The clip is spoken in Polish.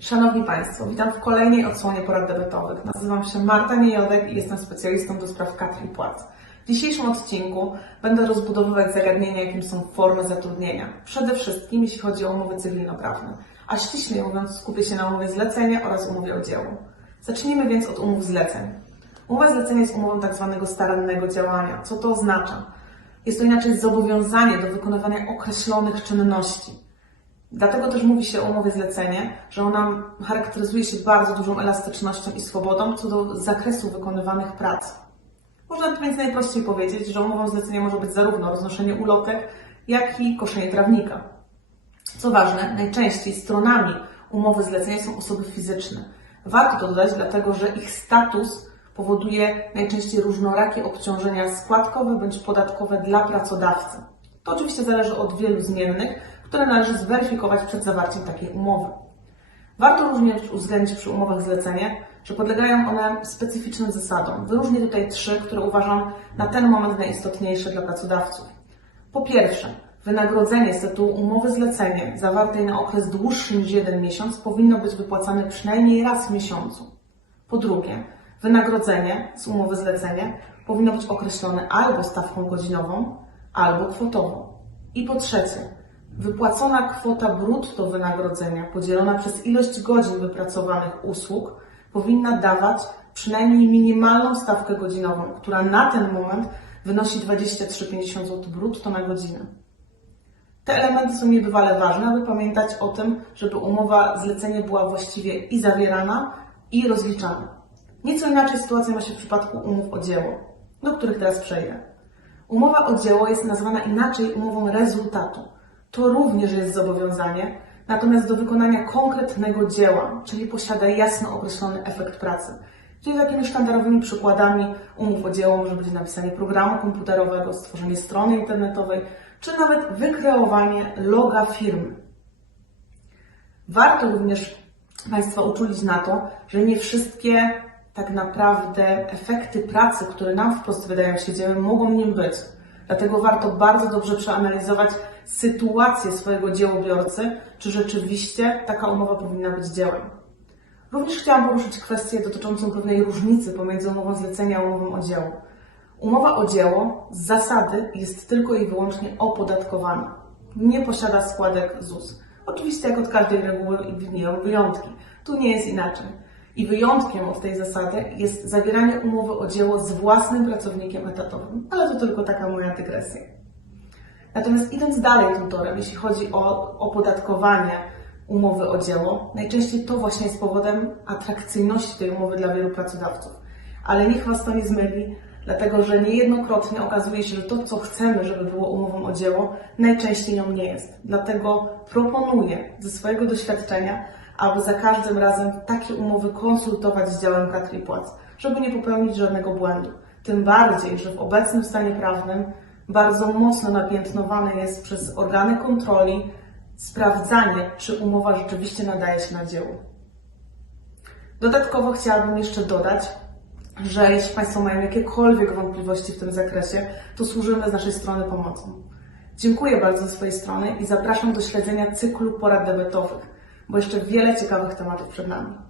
Szanowni Państwo, witam w kolejnej odsłonie porad debetowych. Nazywam się Marta Niejodek i jestem specjalistą do spraw kadr i płac. W dzisiejszym odcinku będę rozbudowywać zagadnienia, jakim są formy zatrudnienia. Przede wszystkim jeśli chodzi o umowy cywilnoprawne, a ściślej mówiąc skupię się na umowie zlecenia oraz umowie o dzieło. Zacznijmy więc od umów zleceń. Umowa zlecenia jest umową tak zwanego starannego działania. Co to oznacza? Jest to inaczej zobowiązanie do wykonywania określonych czynności. Dlatego też mówi się o umowie zlecenie, że ona charakteryzuje się bardzo dużą elastycznością i swobodą co do zakresu wykonywanych prac. Można więc najprościej powiedzieć, że umową zlecenia może być zarówno roznoszenie ulotek, jak i koszenie trawnika. Co ważne, najczęściej stronami umowy zlecenia są osoby fizyczne. Warto to dodać, dlatego że ich status powoduje najczęściej różnorakie obciążenia składkowe bądź podatkowe dla pracodawcy. To oczywiście zależy od wielu zmiennych, które należy zweryfikować przed zawarciem takiej umowy. Warto również uwzględnić przy umowach zlecenie, że podlegają one specyficznym zasadom. Wyróżnię tutaj trzy, które uważam na ten moment najistotniejsze dla pracodawców. Po pierwsze, wynagrodzenie z tytułu umowy zlecenie zawartej na okres dłuższy niż jeden miesiąc powinno być wypłacane przynajmniej raz w miesiącu. Po drugie, wynagrodzenie z umowy zlecenie powinno być określone albo stawką godzinową, albo kwotową. I po trzecie, wypłacona kwota brutto wynagrodzenia podzielona przez ilość godzin wypracowanych usług powinna dawać przynajmniej minimalną stawkę godzinową, która na ten moment wynosi 23,50 zł brutto na godzinę. Te elementy są niebywale ważne, aby pamiętać o tym, żeby umowa zlecenie była właściwie i zawierana, i rozliczana. Nieco inaczej sytuacja ma się w przypadku umów o dzieło, do których teraz przejdę. Umowa o dzieło jest nazywana inaczej umową rezultatu. To również jest zobowiązanie, natomiast do wykonania konkretnego dzieła, czyli posiada jasno określony efekt pracy. Czyli takimi sztandarowymi przykładami umów o dzieło może być napisanie programu komputerowego, stworzenie strony internetowej, czy nawet wykreowanie loga firmy. Warto również Państwa uczulić na to, że nie wszystkie tak naprawdę efekty pracy, które nam wprost wydają się dziełem, mogą nim być. Dlatego warto bardzo dobrze przeanalizować sytuację swojego dziełobiorcy, czy rzeczywiście taka umowa powinna być dziełem. Również chciałam poruszyć kwestię dotyczącą pewnej różnicy pomiędzy umową zlecenia a umową o dzieło. Umowa o dzieło z zasady jest tylko i wyłącznie opodatkowana. Nie posiada składek ZUS. Oczywiście, jak od każdej reguły, istnieją wyjątki. Tu nie jest inaczej. I wyjątkiem od tej zasady jest zawieranie umowy o dzieło z własnym pracownikiem etatowym. Ale to tylko taka moja dygresja. Natomiast idąc dalej tym torem, jeśli chodzi o opodatkowanie umowy o dzieło, najczęściej to właśnie jest powodem atrakcyjności tej umowy dla wielu pracodawców. Ale niech Was to nie zmyli, dlatego że niejednokrotnie okazuje się, że to, co chcemy, żeby było umową o dzieło, najczęściej nią nie jest. Dlatego proponuję ze swojego doświadczenia, aby za każdym razem takie umowy konsultować z działem kadr i płac, żeby nie popełnić żadnego błędu. Tym bardziej, że w obecnym stanie prawnym bardzo mocno napiętnowane jest przez organy kontroli sprawdzanie, czy umowa rzeczywiście nadaje się na dzieło. Dodatkowo chciałabym jeszcze dodać, że jeśli Państwo mają jakiekolwiek wątpliwości w tym zakresie, to służymy z naszej strony pomocą. Dziękuję bardzo ze swojej strony i zapraszam do śledzenia cyklu porad debetowych, bo jeszcze wiele ciekawych tematów przed nami.